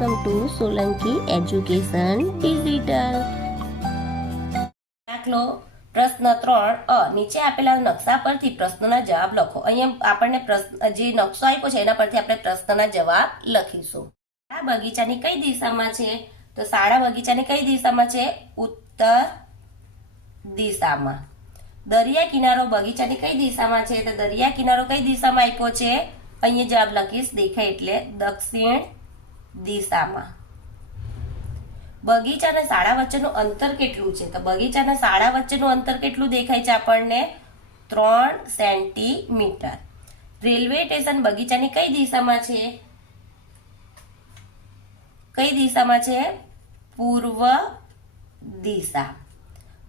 Welcome to Solanki education digital. દાખલો પ્રશ્ન 3 નીચે આપેલા નકશા પરથી પ્રશ્નના જવાબ લખો. અહીંયા આપણને જે નકશો આપ્યો છે એના પરથી આપણે પ્રશ્નના જવાબ લખીશું. આ બગીચાની કઈ દિશામાં છે? તો શાળા બગીચાની કઈ દિશામાં છે? ઉત્તર દિશામાં. દરિયા કિનારો બગીચાની કઈ દિશામાં છે? તો દરિયા કિનારો કઈ દિશામાં આપ્યો છે? અહીંયા જવાબ લખીશ, દેખાય એટલે દક્ષિણ દિશામાં. બગીચા અને શાળા વચ્ચેનું અંતર કેટલું છે? તો બગીચા અને શાળા વચ્ચેનું અંતર કેટલું દેખાય છે આપણને? 3 સેન્ટીમીટર. રેલવે સ્ટેશન બગીચાની કઈ દિશામાં છે? કઈ દિશામાં છે? પૂર્વ દિશા.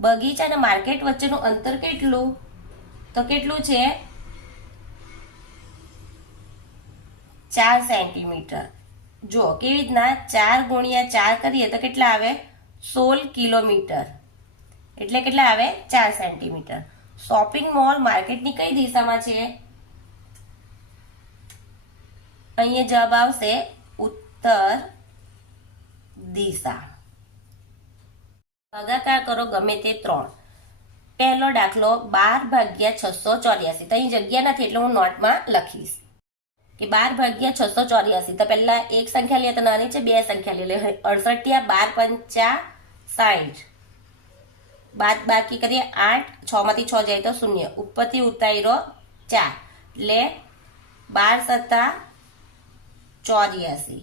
બગીચા અને માર્કેટ વચ્ચેનું અંતર કેટલું? તો કેટલું છે? 4 સેન્ટીમીટર. જો કેવી રીતના 4 × 4 કરીએ તો કેટલા આવે? 16 કિલોમીટર. એટલે કેટલા આવે? 4 સેન્ટીમીટર. શોપિંગ મોલ માર્કેટની કઈ દિશામાં છે? અહીંયા જવાબ આવશે ઉત્તર દિશા. ભાગાકાર કરો ગમે તે 3. પહેલો દાખલો 12/684. તો અહીં જગ્યા નથી એટલે હું નોટમાં લખીશ કે 12/684. તો પહેલા એક સંખ્યા લઈએ તો નાની છે, બે સંખ્યા લઈએ 68 12 5 60. બાકી કરીએ 8, 6 માંથી 6 જાય તો 0. ઉપરથી ઉતાર્યો 4 એટલે 12 × 7 84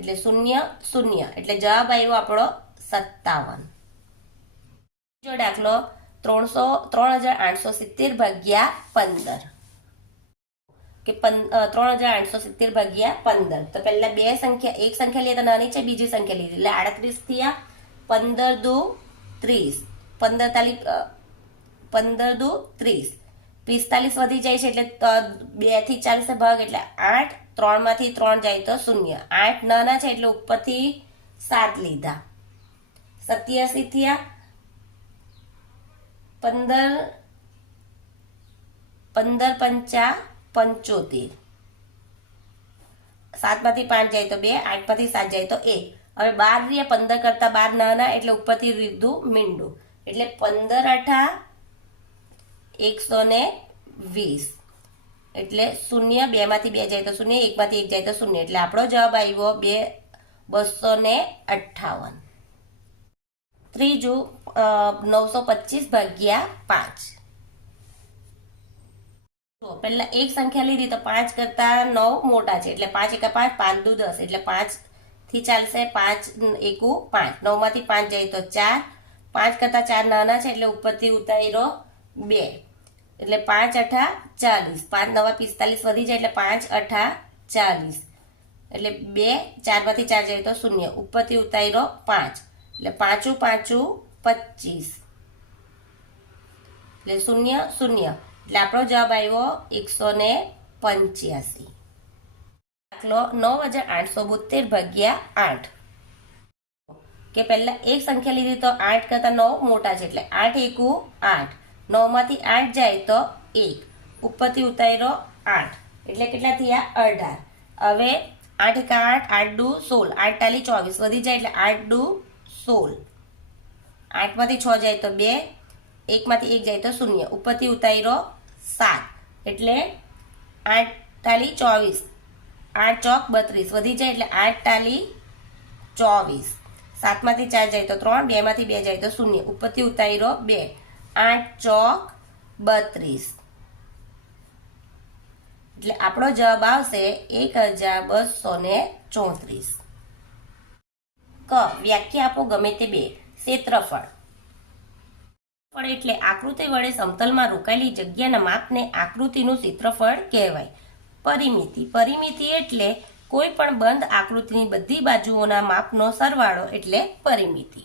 એટલે 0 0 એટલે જવાબ આવ્યો આપણો 57. બીજો દાખલો 3870/15 કે 3870/15. તો પહેલા એક સંખ્યા લઈએ તો નાની છે, બીજી સંખ્યા લીધી એટલે 38 થયા. 15 દુ 30, 15 દુ 30, 45 વધી જાય છે એટલે 2 થી 4 ભાગ એટલે 8. 3 માંથી 3 જાય તો 0. 8 નાના છે એટલે ઉપરથી 7 લીધા. 87 થયા. 15 × 5 = 75. 7 માંથી 5 જાય તો 2, 8 માંથી 7 જાય તો 1. હવે 12 રહ્યા, 15 કરતા 12 નાના એટલે ઉપરથી લીધું મીંડું એટલે 15 × 8 = 120 એટલે 0. 2 માંથી 2 જાય તો 0, 1 માંથી 1 જાય તો 0 એટલે આપણો જવાબ આવ્યો 258. ત્રીજું 925/5. તો પહેલા એક સંખ્યા લીધી તો 5 કરતા 9 મોટા છે એટલે 5 × 5 5 દુ 10 એટલે 5 થી ચાલશે. 5 એકુ 5, 9 માંથી 5 જાય તો 4. 5 કરતા 4 નાના છે એટલે ઉપરથી ઉતાર્યો 2 એટલે 5 × 8 = 40. 5 × 9 = 45 વધી જાય એટલે 5 × 8 = 40 એટલે 2. 4 માંથી 4 જાય તો 0. ઉપરથી ઉતાર્યો 5 એટલે 5 × 5 = 25 એટલે 0 0 એટલે આપણો જવાબ આવ્યો 185. દાખલો 9872/8 કે પહેલા એક સંખ્યા લીધી તો 8 કરતા 9 મોટા છે એટલે 8 એકુ 8. 9 માંથી 8 જાય તો 1. ઉપરથી ઉતાર્યો 8 એટલે કેટલા થયા? 18. હવે 8 × 8 8 દુ 16, 8 ટાલી 24 વધી જાય એટલે 8 દુ 16. 8 માંથી 6 જાય તો 2, 1 માંથી 1 જાય તો 0. ઉપરથી ઉતાર્યો 7 એટલે 8 ટાલી 24, 8 ચોક 32 વધી જાય એટલે 8 ટાલી 24. 7 માંથી 4 જાય તો 3, 2 માંથી 2 જાય તો 0. ઉપરથી ઉતાર્યો 2, 8 ચોક 32 એટલે આપણો જવાબ આવશે 1234. ક વ્યાખ્યા આપો ગમે તે 2. ક્ષેત્રફળ એટલે આકૃતિ વડે સમતલમાં રોકાયેલી જગ્યાના માપને આકૃતિનું ક્ષેત્રફળ કહેવાય. પરિમિતિ એટલે કોઈ પણ બંધ આકૃતિની બધી બાજુઓના માપનો સરવાળો એટલે પરિમિતિ.